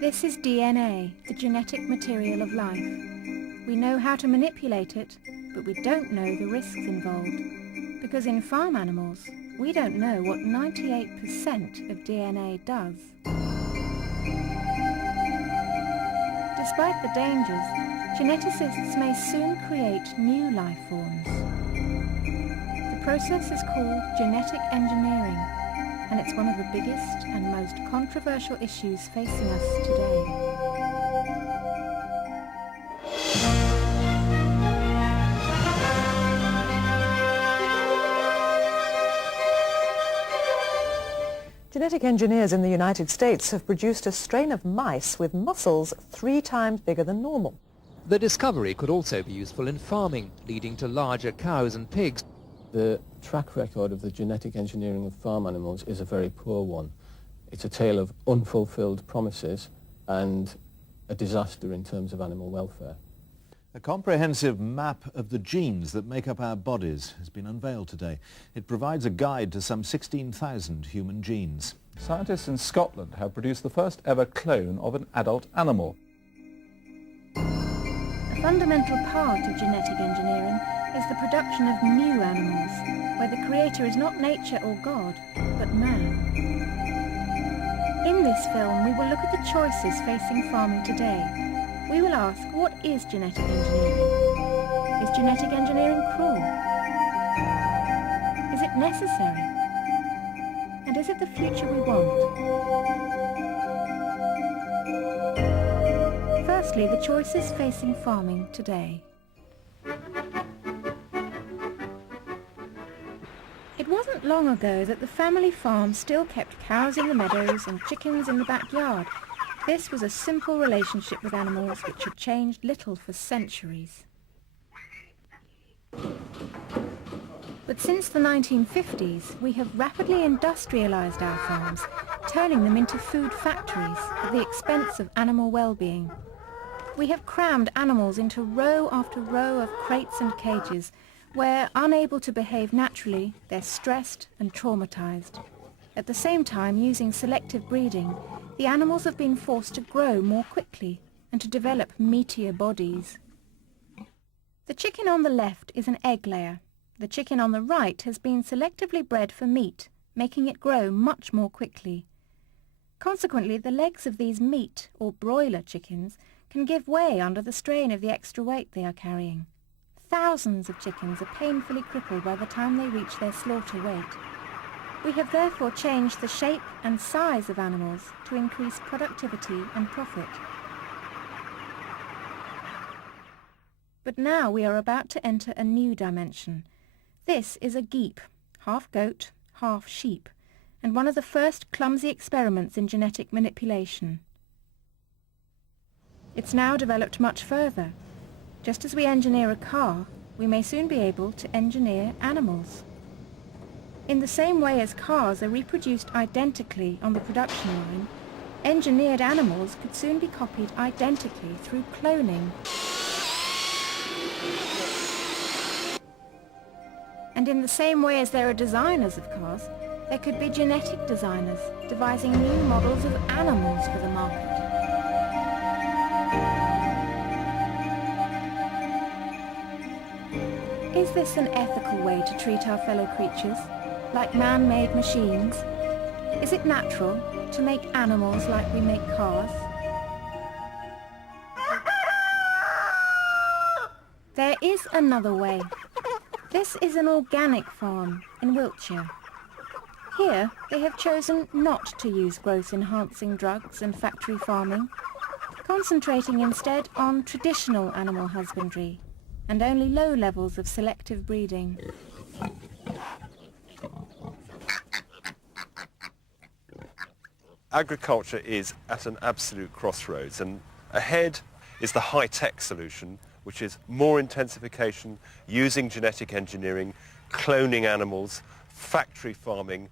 This is DNA, the genetic material of life. We know how to manipulate it, but we don't know the risks involved. Because in farm animals, we don't know what 98% of DNA does. Despite the dangers, geneticists may soon create new life forms. The process is called genetic engineering, and it's one of the biggest and most controversial issues facing us today. Genetic engineers in the United States have produced a strain of mice with muscles 3 times bigger than normal. The discovery could also be useful in farming, leading to larger cows and pigs. The track record of the genetic engineering of farm animals is a very poor one. It's a tale of unfulfilled promises and a disaster in terms of animal welfare. A comprehensive map of the genes that make up our bodies has been unveiled today. It provides a guide to some 16,000 human genes. Scientists in Scotland have produced the first ever clone of an adult animal. A fundamental part of genetic engineering is the production of new animals, where the creator is not nature or God, but man. In this film, we will look at the choices facing farming today. We will ask, what is genetic engineering? Is genetic engineering cruel? Is it necessary? And is it the future we want? Firstly, the choices facing farming today. It wasn't long ago that the family farm still kept cows in the meadows and chickens in the backyard. This was a simple relationship with animals which had changed little for centuries. But since the 1950s, we have rapidly industrialized our farms, turning them into food factories at the expense of animal well-being. We have crammed animals into row after row of crates and cages, where, unable to behave naturally, they're stressed and traumatized. At the same time, using selective breeding, the animals have been forced to grow more quickly and to develop meatier bodies. The chicken on the left is an egg layer. The chicken on the right has been selectively bred for meat, making it grow much more quickly. Consequently, the legs of these meat or broiler chickens can give way under the strain of the extra weight they are carrying. Thousands of chickens are painfully crippled by the time they reach their slaughter weight. We have therefore changed the shape and size of animals to increase productivity and profit. But now we are about to enter a new dimension. This is a geep, half goat, half sheep, and one of the first clumsy experiments in genetic manipulation. It's now developed much further. Just as we engineer a car, we may soon be able to engineer animals. In the same way as cars are reproduced identically on the production line, engineered animals could soon be copied identically through cloning. And in the same way as there are designers of cars, there could be genetic designers devising new models of animals for the market. Is this an ethical way to treat our fellow creatures, like man-made machines? Is it natural to make animals like we make cars? There is another way. This is an organic farm in Wiltshire. Here, they have chosen not to use growth-enhancing drugs and factory farming, concentrating instead on traditional animal husbandry and only low levels of selective breeding. Agriculture is at an absolute crossroads, and ahead is the high-tech solution, which is more intensification, using genetic engineering, cloning animals, factory farming,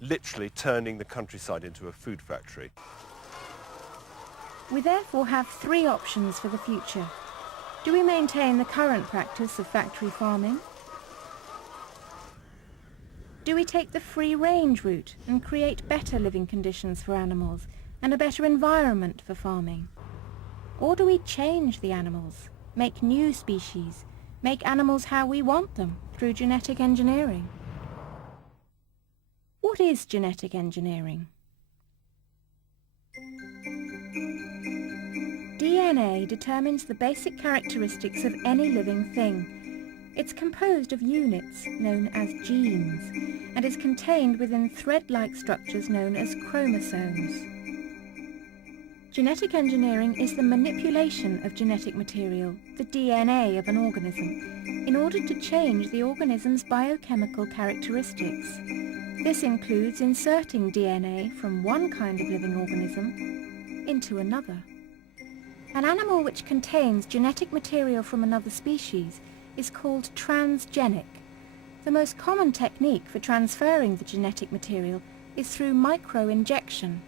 literally turning the countryside into a food factory. We therefore have 3 options for the future. Do we maintain the current practice of factory farming? Do we take the free-range route and create better living conditions for animals and a better environment for farming? Or do we change the animals, make new species, make animals how we want them through genetic engineering? What is genetic engineering? DNA determines the basic characteristics of any living thing. It's composed of units known as genes and is contained within thread-like structures known as chromosomes. Genetic engineering is the manipulation of genetic material, the DNA of an organism, in order to change the organism's biochemical characteristics. This includes inserting DNA from one kind of living organism into another. An animal which contains genetic material from another species is called transgenic. The most common technique for transferring the genetic material is through microinjection.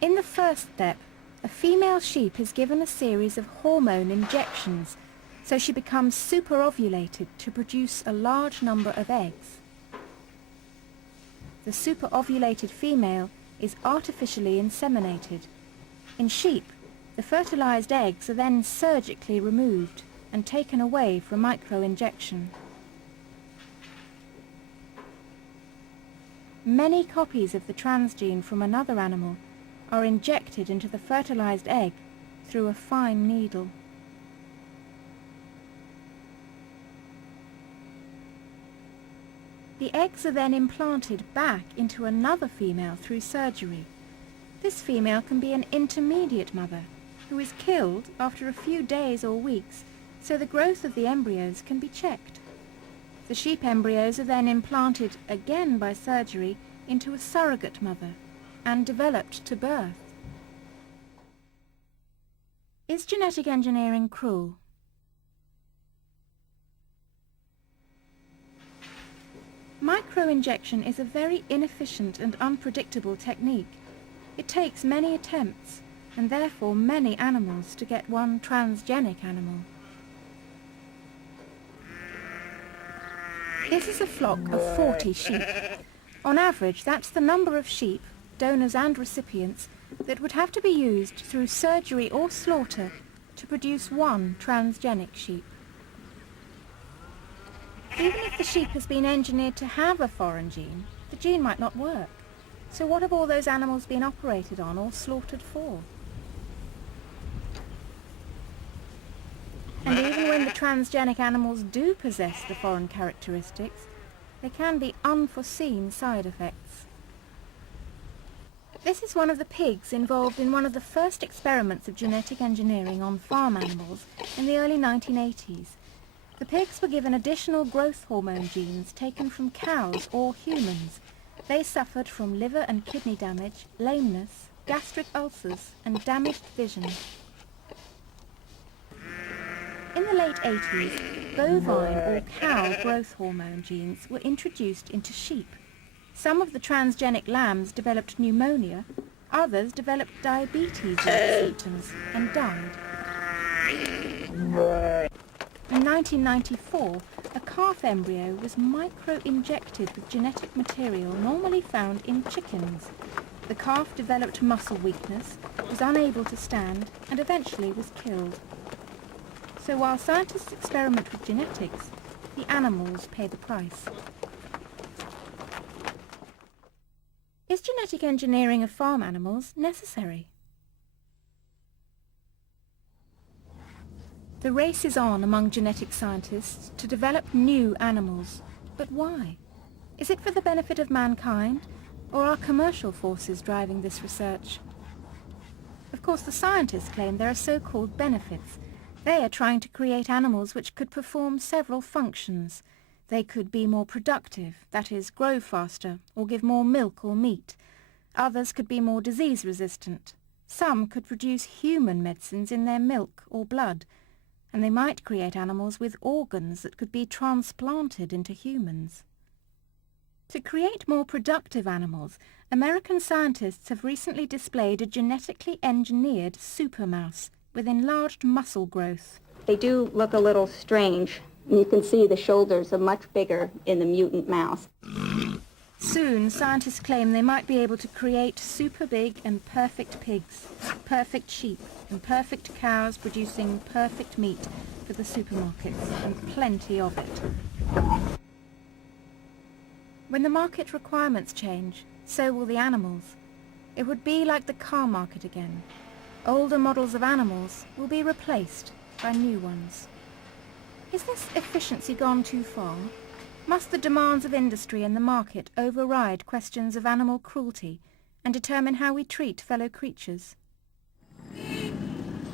In the first step, a female sheep is given a series of hormone injections, so she becomes superovulated to produce a large number of eggs. The superovulated female is artificially inseminated. In sheep, the fertilized eggs are then surgically removed and taken away for microinjection. Many copies of the transgene from another animal are injected into the fertilized egg through a fine needle. The eggs are then implanted back into another female through surgery. This female can be an intermediate mother who is killed after a few days or weeks so the growth of the embryos can be checked. The sheep embryos are then implanted again by surgery into a surrogate mother and developed to birth. Is genetic engineering cruel? Microinjection is a very inefficient and unpredictable technique. It takes many attempts and therefore many animals to get one transgenic animal. This is a flock of 40 sheep. On average, that's the number of sheep, donors and recipients, that would have to be used through surgery or slaughter to produce one transgenic sheep. Even if the sheep has been engineered to have a foreign gene, the gene might not work. So what have all those animals been operated on or slaughtered for? And even when the transgenic animals do possess the foreign characteristics, there can be unforeseen side effects. This is one of the pigs involved in one of the first experiments of genetic engineering on farm animals in the early 1980s. The pigs were given additional growth hormone genes taken from cows or humans. They suffered from liver and kidney damage, lameness, gastric ulcers, and damaged vision. In the late 80s, bovine or cow growth hormone genes were introduced into sheep. Some of the transgenic lambs developed pneumonia, others developed diabetes-like symptoms and died. In 1994, a calf embryo was micro-injected with genetic material normally found in chickens. The calf developed muscle weakness, was unable to stand, and eventually was killed. So while scientists experiment with genetics, the animals pay the price. Is genetic engineering of farm animals necessary? The race is on among genetic scientists to develop new animals. But why? Is it for the benefit of mankind, or are commercial forces driving this research? Of course, the scientists claim there are so-called benefits. They are trying to create animals which could perform several functions. They could be more productive, that is, grow faster, or give more milk or meat. Others could be more disease-resistant. Some could produce human medicines in their milk or blood, and they might create animals with organs that could be transplanted into humans. To create more productive animals, American scientists have recently displayed a genetically engineered super mouse with enlarged muscle growth. They do look a little strange. You can see the shoulders are much bigger in the mutant mouse. Soon, scientists claim they might be able to create super big and perfect pigs, perfect sheep, and perfect cows producing perfect meat for the supermarkets, and plenty of it. When the market requirements change, so will the animals. It would be like the car market again. Older models of animals will be replaced by new ones. Is this efficiency gone too far? Must the demands of industry and the market override questions of animal cruelty and determine how we treat fellow creatures?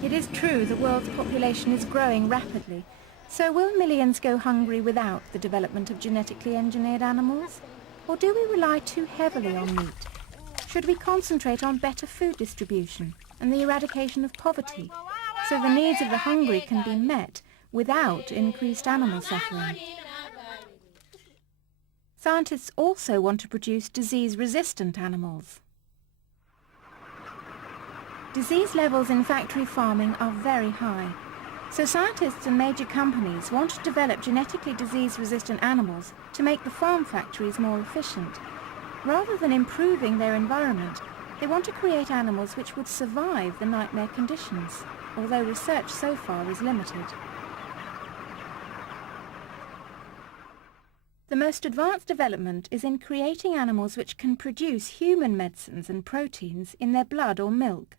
It is true the world's population is growing rapidly, so will millions go hungry without the development of genetically engineered animals? Or do we rely too heavily on meat? Should we concentrate on better food distribution and the eradication of poverty, so the needs of the hungry can be met without increased animal suffering? Scientists also want to produce disease-resistant animals. Disease levels in factory farming are very high, so scientists and major companies want to develop genetically disease-resistant animals to make the farm factories more efficient. Rather than improving their environment, they want to create animals which would survive the nightmare conditions, although research so far is limited. The most advanced development is in creating animals which can produce human medicines and proteins in their blood or milk.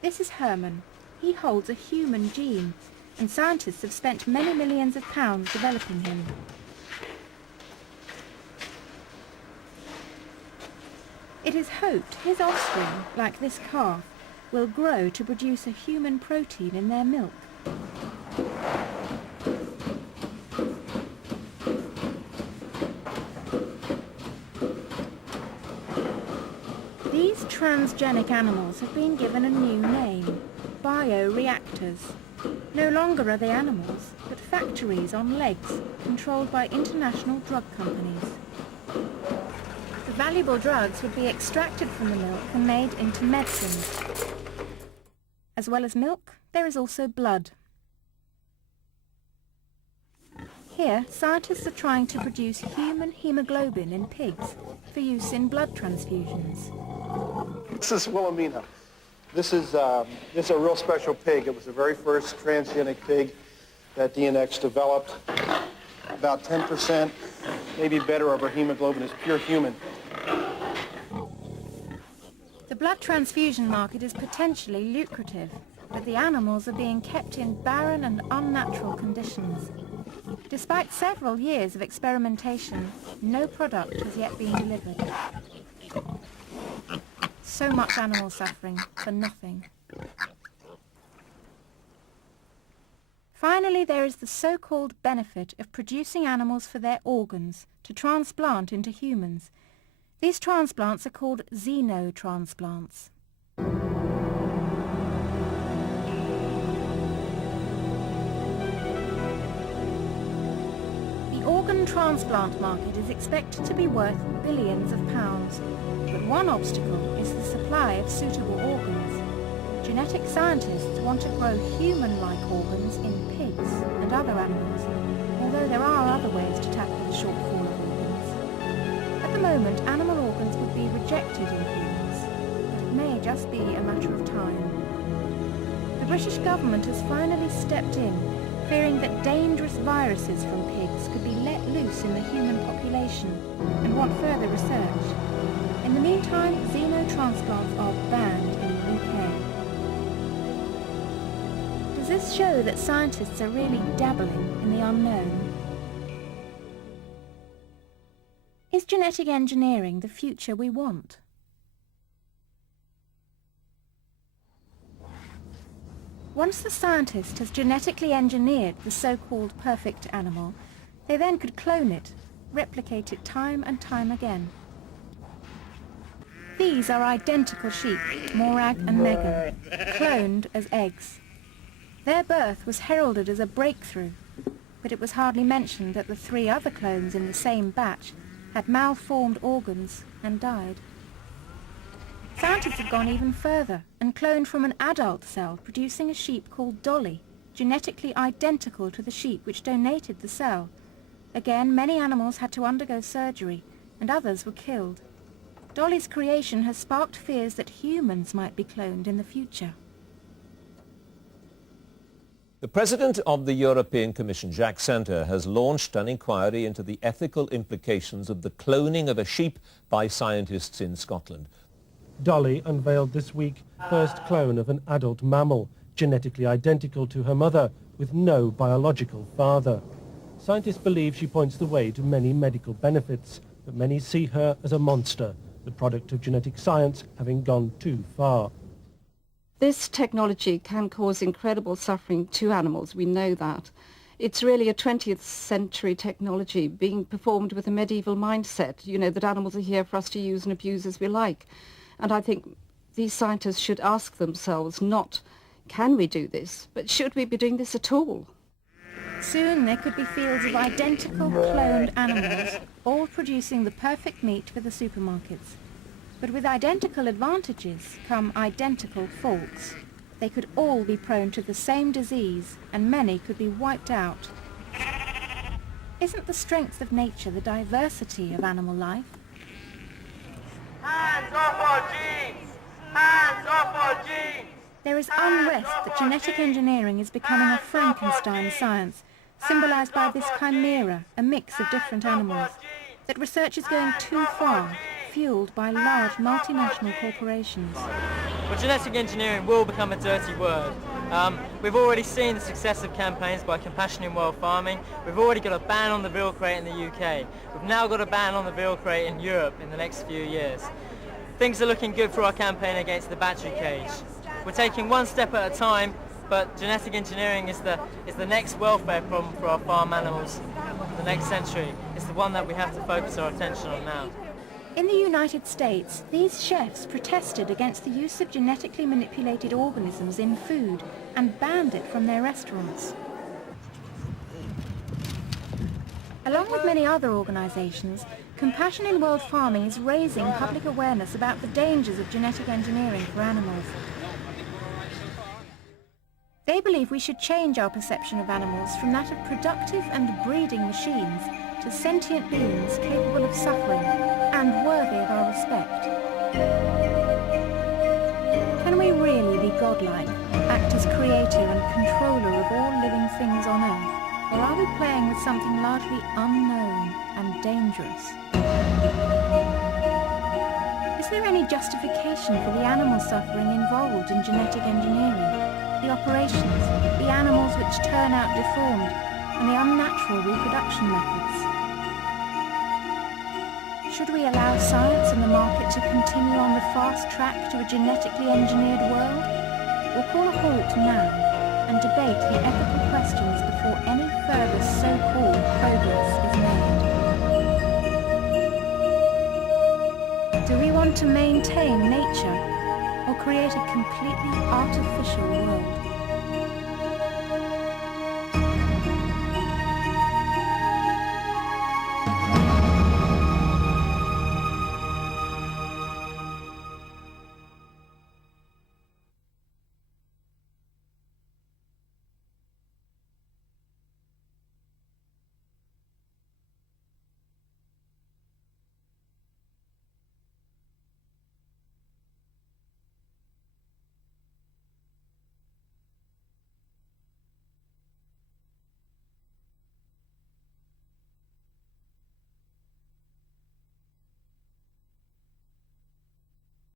This is Herman. He holds a human gene, and scientists have spent many millions of pounds developing him. It is hoped his offspring, like this calf, will grow to produce a human protein in their milk. These transgenic animals have been given a new name, bioreactors. No longer are they animals, but factories on legs, controlled by international drug companies. The valuable drugs would be extracted from the milk and made into medicines. As well as milk, there is also blood. Here, scientists are trying to produce human hemoglobin in pigs for use in blood transfusions. This is Wilhelmina. This is a real special pig. It was the very first transgenic pig that DNX developed. About 10%, maybe better, of her hemoglobin is pure human. The blood transfusion market is potentially lucrative, but the animals are being kept in barren and unnatural conditions. Despite several years of experimentation, no product has yet been delivered. So much animal suffering for nothing. Finally, there is the so-called benefit of producing animals for their organs to transplant into humans. These transplants are called xenotransplants. The organ transplant market is expected to be worth billions of pounds, but one obstacle is the supply of suitable organs. Genetic scientists want to grow human-like organs in pigs and other animals, although there are other ways to tackle the shortfall of organs. At the moment, animal organs would be rejected in humans, but it may just be a matter of time. The British government has finally stepped in, fearing that dangerous viruses from pigs could be let loose in the human population and want further research. In the meantime, xenotransplants are banned in the UK. Does this show that scientists are really dabbling in the unknown? Is genetic engineering the future we want? Once the scientist has genetically engineered the so-called perfect animal, they then could clone it, replicate it time and time again. These are identical sheep, Morag and Megan, cloned as eggs. Their birth was heralded as a breakthrough, but it was hardly mentioned that the 3 other clones in the same batch had malformed organs and died. Scientists have gone even further and cloned from an adult cell, producing a sheep called Dolly, genetically identical to the sheep which donated the cell. Again, many animals had to undergo surgery, and others were killed. Dolly's creation has sparked fears that humans might be cloned in the future. The President of the European Commission, Jacques Santer, has launched an inquiry into the ethical implications of the cloning of a sheep by scientists in Scotland. Dolly unveiled this week first clone of an adult mammal, genetically identical to her mother, with no biological father. Scientists believe she points the way to many medical benefits, but many see her as a monster, the product of genetic science having gone too far. This technology can cause incredible suffering to animals, we know that. It's really a 20th century technology being performed with a medieval mindset, you know, that animals are here for us to use and abuse as we like. And I think these scientists should ask themselves not, can we do this, but should we be doing this at all? Soon there could be fields of identical cloned animals, all producing the perfect meat for the supermarkets. But with identical advantages come identical faults. They could all be prone to the same disease, and many could be wiped out. Isn't the strength of nature the diversity of animal life? Hands off our genes! Hands off our genes! There is unrest that genetic engineering is becoming a Frankenstein science, symbolized by this chimera, a mix of different animals. That research is going too far, fueled by large multinational corporations. Well, genetic engineering will become a dirty word. We've already seen the success of campaigns by Compassion in World Farming. We've already got a ban on the veal crate in the UK. We've now got a ban on the veal crate in Europe in the next few years. Things are looking good for our campaign against the battery cage. We're taking one step at a time, but genetic engineering is the next welfare problem for our farm animals in the next century. It's the one that we have to focus our attention on now. In the United States, these chefs protested against the use of genetically manipulated organisms in food and banned it from their restaurants. Along with many other organisations, Compassion in World Farming is raising public awareness about the dangers of genetic engineering for animals. They believe we should change our perception of animals from that of productive and breeding machines to sentient beings capable of suffering and worthy of our respect. Can we really be godlike, act as creator and controller of all living things on Earth, or are we playing with something largely unknown and dangerous? Is there any justification for the animal suffering involved in genetic engineering? The operations, the animals which turn out deformed, and the unnatural reproduction methods? Should we allow science and the market to continue on the fast track to a genetically engineered world? Or call a halt now and debate the ethical questions before any further so-called progress is made? Do we want to maintain nature or create a completely artificial world?